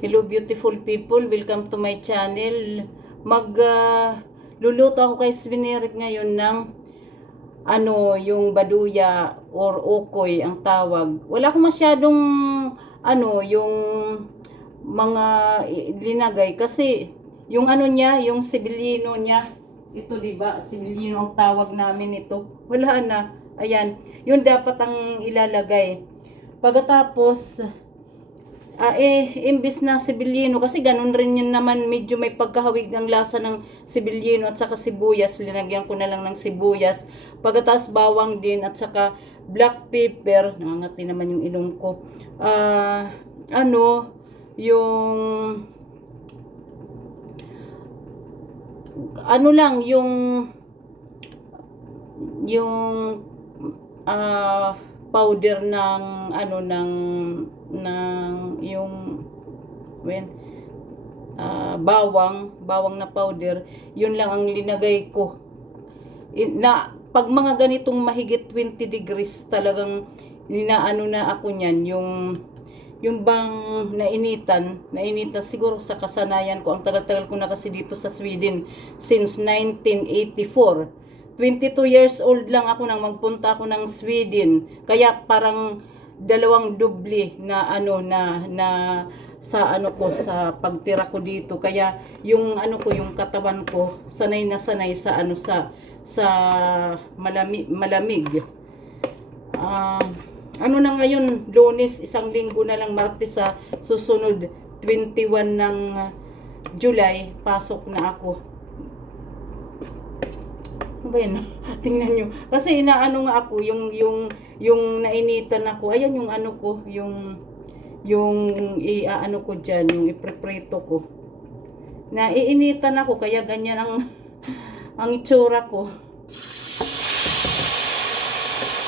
Hello beautiful people, welcome to my channel. Luluto ako kay Svinirik ngayon ng yung baduya or okoy ang tawag. Wala akong masyadong yung mga linagay kasi yung niya, yung sibilino niya, ito 'di ba? Sibilino ang tawag namin ito. Wala na. Ayan, yun dapat ang ilalagay. Pagkatapos imbis na sibilino, kasi ganun rin yun naman, medyo may pagkahawig ng lasa ng sibilino at saka sibuyas, linagyan ko na lang ng sibuyas, pagkatapos bawang din at saka black pepper, nangangati naman yung ilong ko, powder ng bawang na powder, yun lang ang linagay ko. Pag mga ganitong mahigit 20 degrees talagang na ako niyan, yung bang nainitan siguro sa kasanayan ko. Ang tagal-tagal ko na kasi dito sa Sweden since 1984. 22 years old lang ako nang magpunta ako ng Sweden. Kaya parang dalawang doble na sa sa pagtira ko dito. Kaya yung yung katawan ko sanay na sanay sa sa malamig. Na ngayon, Lunes, isang linggo na lang, Martes sa susunod 21 ng July, pasok na ako. Ano ba yan? Tingnan nyo. Kasi nga ako, yung nainitan ako. Ayan yung ko, yung ko dyan, yung ipreprito ko. Naiinitan ako, kaya ganyan ang itsura ko.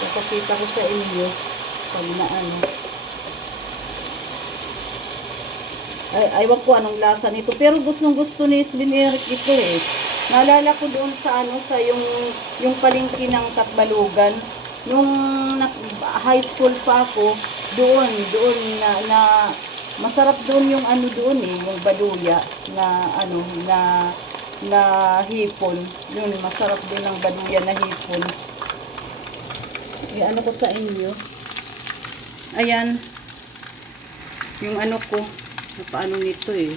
Papakita ko sa inyo pag aywan ko anong lasa nito. Pero gusto ni Svinirik ito eh. Naalala ko doon sa yung palengke ng Katbalugan nung high school pa ako, doon na masarap doon yung doon yung baduya na hipon. Yun, masarap din ang baduya na hipon. Ko sa inyo. Ayan. Yung ko, paano nito eh.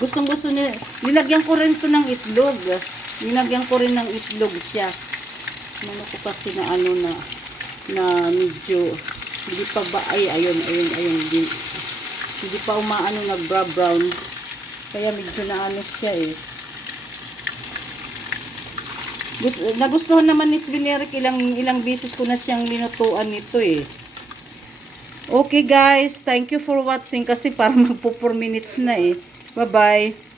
Gustong-gusto niya. Nilagyan ko rin to ng itlog. Nilagyan ko rin ng itlog siya. Ano ko kasi na na medyo hindi pa ba ayun din. Hindi pa nag-brown. Kaya medyo na siya eh. Nagustuhan naman ni Svinirik, ilang beses ko na siyang linutuan nito eh. Okay guys, thank you for watching kasi para magpo 4 minutes na eh. Bye-bye.